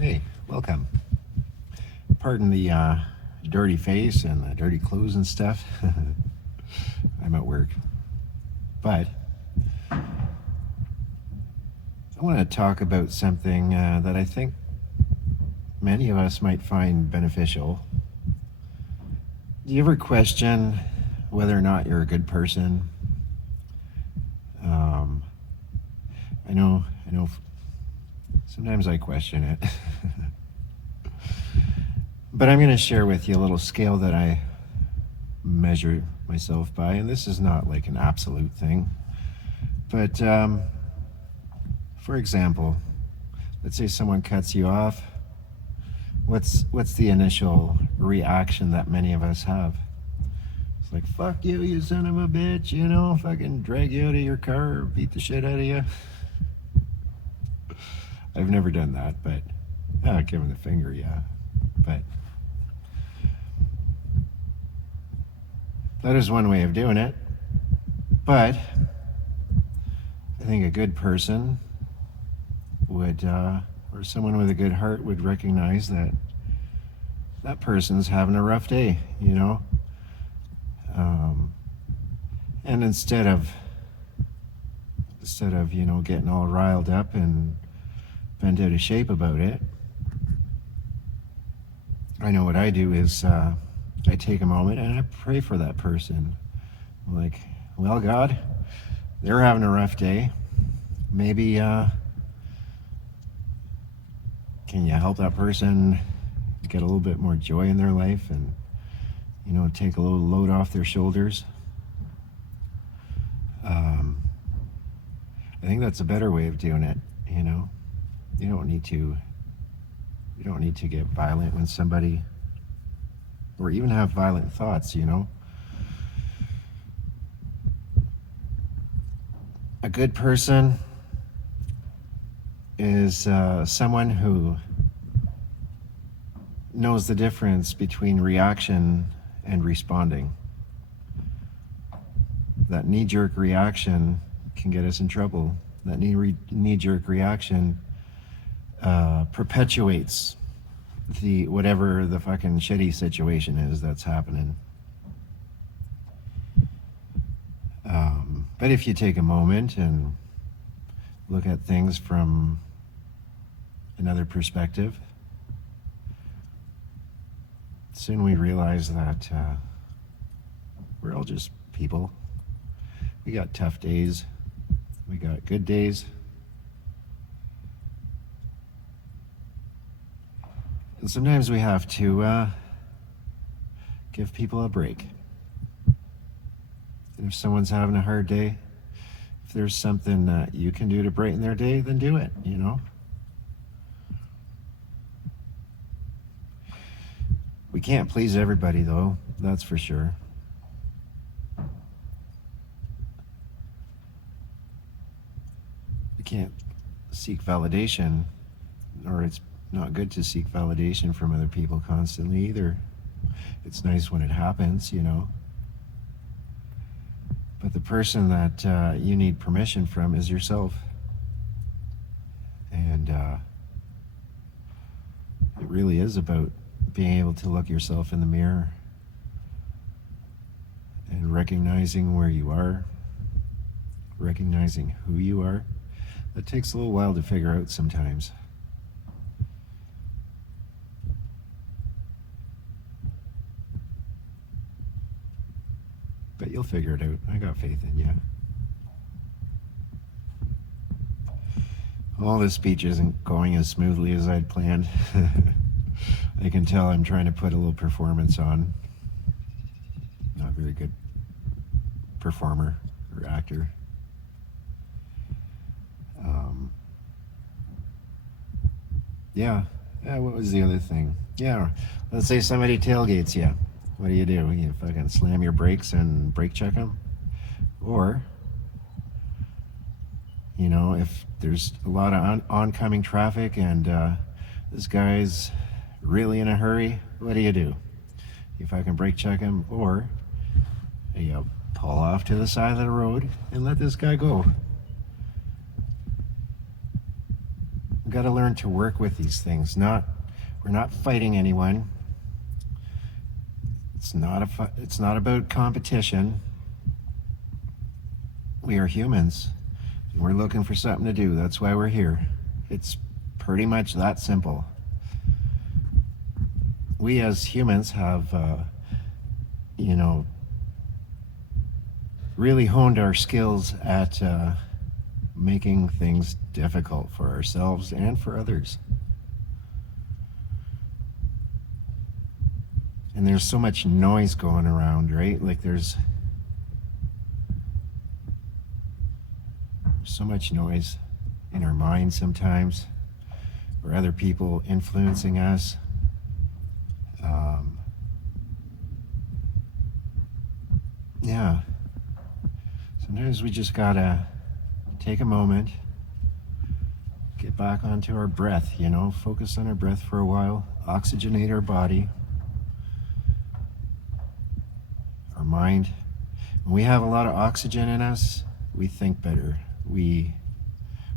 Hey, welcome. Pardon the dirty face and the dirty clothes and stuff. I'm at work. But I want to talk about something that I think many of us might find beneficial. Do you ever question whether or not you're a good person? Um, I know, sometimes I question it. But I'm going to share with you a little scale that I measure myself by, and this is not like an absolute thing. But for example, let's say someone cuts you off. What's the initial reaction that many of us have? It's like, fuck you, you son of a bitch, fucking drag you out of your car or beat the shit out of you. I've never done that, but give him the finger, yeah. But that is one way of doing it. But I think a good person would, or someone with a good heart would recognize that that person's having a rough day, and instead of getting all riled up and bent out of shape about it, I know what I do is I take a moment and I pray for that person. I'm like, well, God, they're having a rough day. Maybe can you help that person get a little bit more joy in their life and take a little load off their shoulders? I think that's a better way of doing it. You don't need to get violent when somebody, or even have violent thoughts. A good person is someone who knows the difference between reaction and responding. That knee-jerk reaction can get us in trouble. That knee-jerk reaction perpetuates whatever the fucking shitty situation is that's happening. But if you take a moment and look at things from another perspective, soon we realize that we're all just people. We got tough days. We got good days. And sometimes we have to give people a break. And if someone's having a hard day, if there's something that you can do to brighten their day, then do it, We can't please everybody, though, that's for sure. We can't seek validation, or it's not good to seek validation from other people constantly either. It's nice when it happens, But the person that you need permission from is yourself. And it really is about being able to look yourself in the mirror and recognizing where you are, recognizing who you are. That takes a little while to figure out sometimes. But you'll figure it out. I got faith in you. Well, this speech isn't going as smoothly as I'd planned. I can tell I'm trying to put a little performance on. Not a very good performer or actor. What was the other thing? Yeah, let's say somebody tailgates you. What do? You fucking slam your brakes and brake check them? Or, if there's a lot of oncoming traffic and this guy's really in a hurry, what do? You fucking brake check him, or you pull off to the side of the road and let this guy go. We've got to learn to work with these things. We're not fighting anyone. It's not about competition. We are humans. And we're looking for something to do. That's why we're here. It's pretty much that simple. We as humans have, really honed our skills at making things difficult for ourselves and for others. And there's so much noise going around, right? Like there's so much noise in our minds sometimes, or other people influencing us. Yeah. Sometimes we just gotta take a moment, get back onto our breath, focus on our breath for a while, oxygenate our body, our mind. When we have a lot of oxygen in us, we think better. We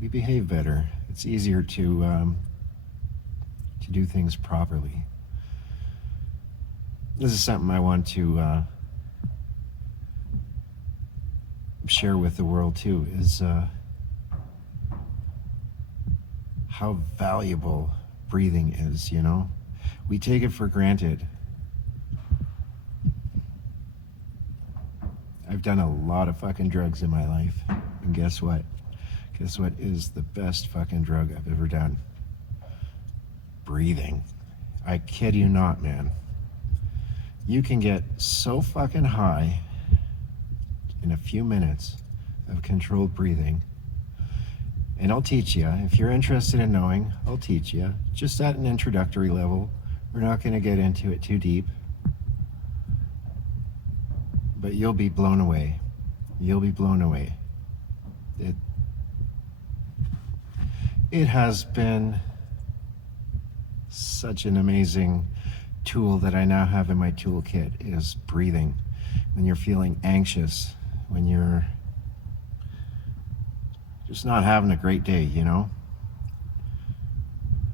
behave better. It's easier to do things properly. This is something I want to share with the world too, is how valuable breathing is. We take it for granted. I've done a lot of fucking drugs in my life, and guess what is the best fucking drug I've ever done? Breathing. I kid you not, man. You can get so fucking high in a few minutes of controlled breathing. And I'll teach you. If you're interested in knowing, I'll teach you. Just at an introductory level. We're not going to get into it too deep. But you'll be blown away. You'll be blown away. It has been such an amazing tool that I now have in my toolkit, is breathing. When you're feeling anxious, when you're just not having a great day,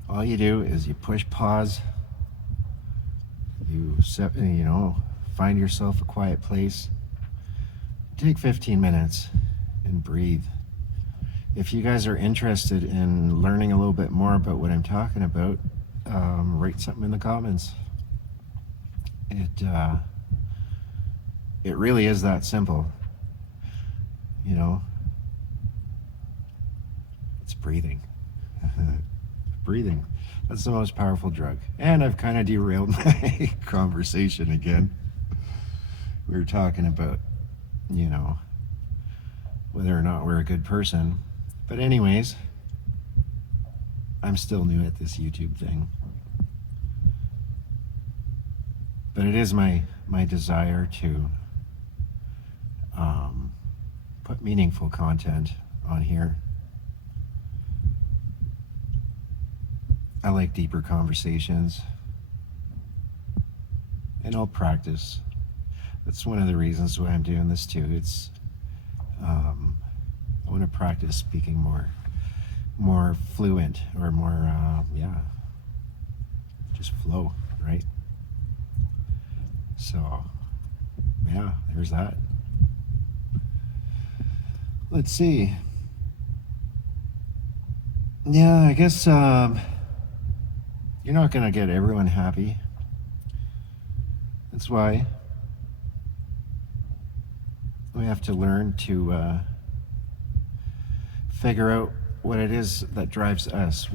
all you do is you push pause, you find yourself a quiet place, take 15 minutes and breathe. If you guys are interested in learning a little bit more about what I'm talking about, write something in the comments. It really is that simple. It's breathing. Breathing. That's the most powerful drug. And I've kind of derailed my conversation again. We were talking about, whether or not we're a good person. But anyways, I'm still new at this YouTube thing. But it is my desire to put meaningful content on here. I like deeper conversations, and I'll practice. That's one of the reasons why I'm doing this too. It's I want to practice speaking more fluent, or more just flow, right? So yeah, there's that. Let's see. Yeah, I guess you're not gonna get everyone happy. That's why we have to learn to figure out what it is that drives us.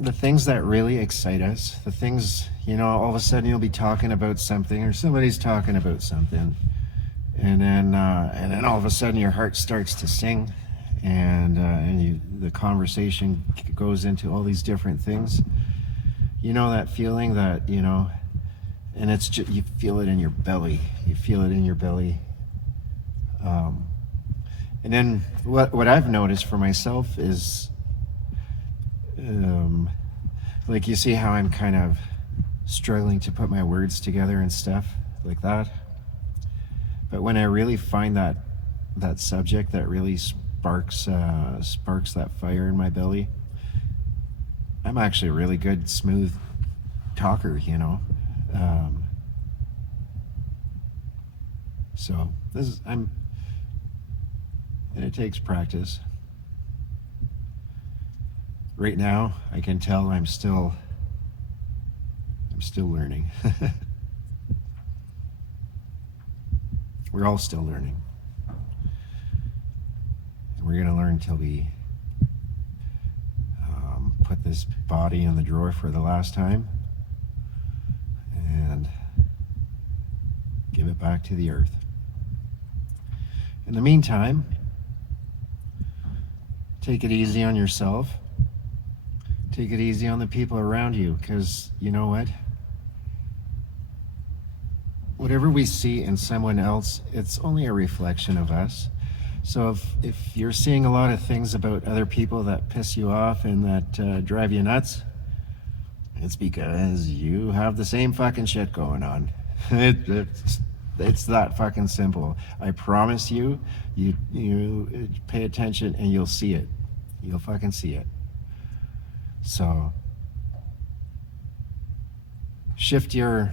The things that really excite us, the things, all of a sudden you'll be talking about something, or somebody's talking about something, and then all of a sudden your heart starts to sing, and the conversation goes into all these different things. That feeling that, and it's just, you feel it in your belly. You feel it in your belly. And then what I've noticed for myself is, like, you see how I'm kind of struggling to put my words together and stuff like that. But when I really find that subject that really sparks that fire in my belly. I'm actually a really good, smooth talker, you know. So and it takes practice. Right now, I can tell I'm still learning. We're all still learning. And we're gonna learn till we put this body in the drawer for the last time and give it back to the earth. In the meantime, take it easy on yourself. Take it easy on the people around you, because you know what? Whatever we see in someone else, it's only a reflection of us. So if you're seeing a lot of things about other people that piss you off and that drive you nuts, it's because you have the same fucking shit going on. It's that fucking simple. I promise you, you pay attention and you'll see it. You'll fucking see it. So shift your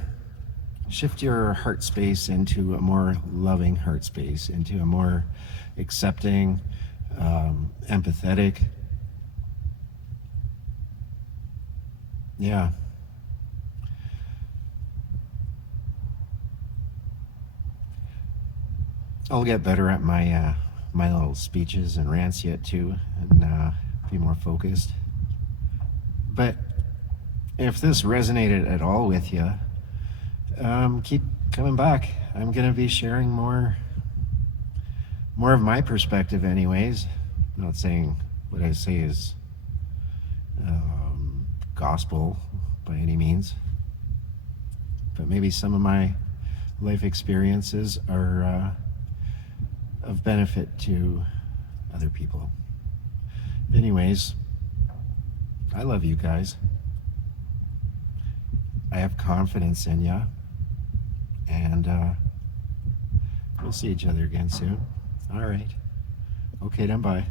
heart space into a more loving heart space, into a more accepting, empathetic. Yeah. I'll get better at my my little speeches and rants yet too, and be more focused. But if this resonated at all with you, keep coming back. I'm gonna be sharing more of my perspective, anyways. I'm not saying what I say is gospel by any means, but maybe some of my life experiences are of benefit to other people. Anyways, I love you guys. I have confidence in you, and we'll see each other again soon. All right. Okay, then, bye.